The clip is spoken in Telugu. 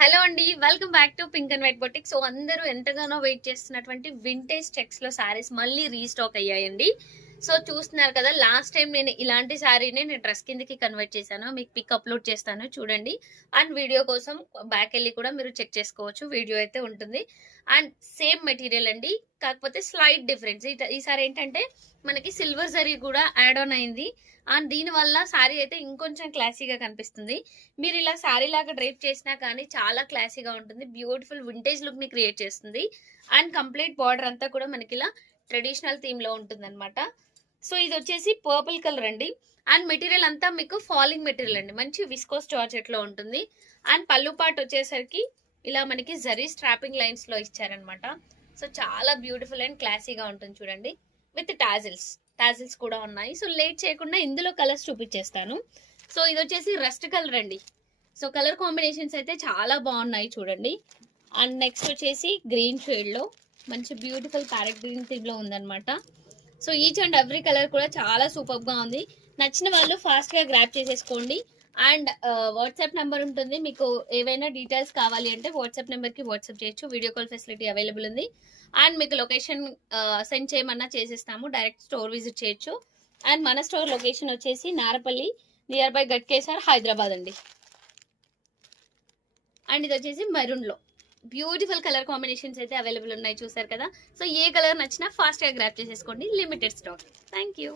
హలో అండి, welcome back to pink and white boutique. So అందరూ ఎంతగానో వెయిట్ చేస్తున్నటువంటి వింటేజ్ చెక్స్ లో సారీస్ మళ్ళీ రీస్టాక్ అయ్యాయండి. సో చూస్తున్నారు కదా, లాస్ట్ టైం నేను ఇలాంటి శారీని నేను డ్రెస్ కిందకి కన్వర్ట్ చేశాను. మీకు పిక్ అప్లోడ్ చేస్తాను చూడండి. అండ్ వీడియో కోసం బ్యాక్ వెళ్ళి కూడా మీరు చెక్ చేసుకోవచ్చు, వీడియో అయితే ఉంటుంది. అండ్ సేమ్ మెటీరియల్ అండి, కాకపోతే స్లైట్ డిఫరెన్స్. ఈసారి ఏంటంటే మనకి సిల్వర్ జరీ కూడా యాడ్ ఆన్ అయింది. అండ్ దీని వల్ల శారీ అయితే ఇంకొంచెం క్లాసీగా కనిపిస్తుంది. మీరు ఇలా శారీ లాగా డ్రైప్ చేసినా కానీ చాలా క్లాసీగా ఉంటుంది. బ్యూటిఫుల్ వింటేజ్ లుక్ ని క్రియేట్ చేస్తుంది. అండ్ కంప్లీట్ బార్డర్ అంతా కూడా మనకి ఇలా ట్రెడిషనల్ థీమ్ లో ఉంటుంది అనమాట. సో ఇది వచ్చేసి పర్పుల్ కలర్ అండి. అండ్ మెటీరియల్ అంతా మీకు ఫాలింగ్ మెటీరియల్ అండి, మంచి విస్కోస్ జార్జెట్ లో ఉంటుంది. అండ్ పళ్ళు పార్ట్ వచ్చేసరికి ఇలా మనకి జరీ స్ట్రాపింగ్ లైన్స్ లో ఇచ్చారనమాట. సో చాలా బ్యూటిఫుల్ అండ్ క్లాసీగా ఉంటుంది చూడండి, విత్ టాజిల్స్ కూడా ఉన్నాయి. సో లేట్ చేయకుండా ఇందులో కలర్స్ చూపించేస్తాను. సో ఇది వచ్చేసి రస్ట్ కలర్ అండి. సో కలర్ కాంబినేషన్స్ అయితే చాలా బాగున్నాయి చూడండి. అండ్ నెక్స్ట్ వచ్చేసి గ్రీన్ షేడ్ లో మంచి బ్యూటిఫుల్ ప్యారెట్ గ్రీన్ థీమ్ లో ఉందన్నమాట. So each and every colour కూడా చాలా సూపర్ గా ఉంది. నచ్చిన వాళ్ళు ఫాస్ట్ గా గ్రాప్ చేసేసుకోండి. అండ్ వాట్సాప్ నెంబర్ ఉంటుంది, మీకు ఏవైనా డీటెయిల్స్ కావాలి అంటే వాట్సాప్ నెంబర్ కి వాట్సాప్ చేయొచ్చు. వీడియో కాల్ ఫెసిలిటీ అవైలబుల్ ఉంది. అండ్ మీకు లొకేషన్ సెండ్ చేయమన్నా చేసేస్తాము, డైరెక్ట్ స్టోర్ విజిట్ చేయొచ్చు. అండ్ మన స్టోర్ లొకేషన్ వచ్చేసి నారపల్లి, నియర్ బై గట్కేసర్, హైదరాబాద్ అండి. అండ్ ఇది వచ్చేసి మెరూన్ లో బ్యూటిఫుల్ కలర్ కాంబినేషన్స్ అయితే అవైలబుల్ ఉన్నాయి, చూసారు కదా. సో ఏ కలర్ నచ్చినా ఫాస్ట్ గా గ్రాప్ చేసేసుకోండి, లిమిటెడ్ స్టాక్. Thank you.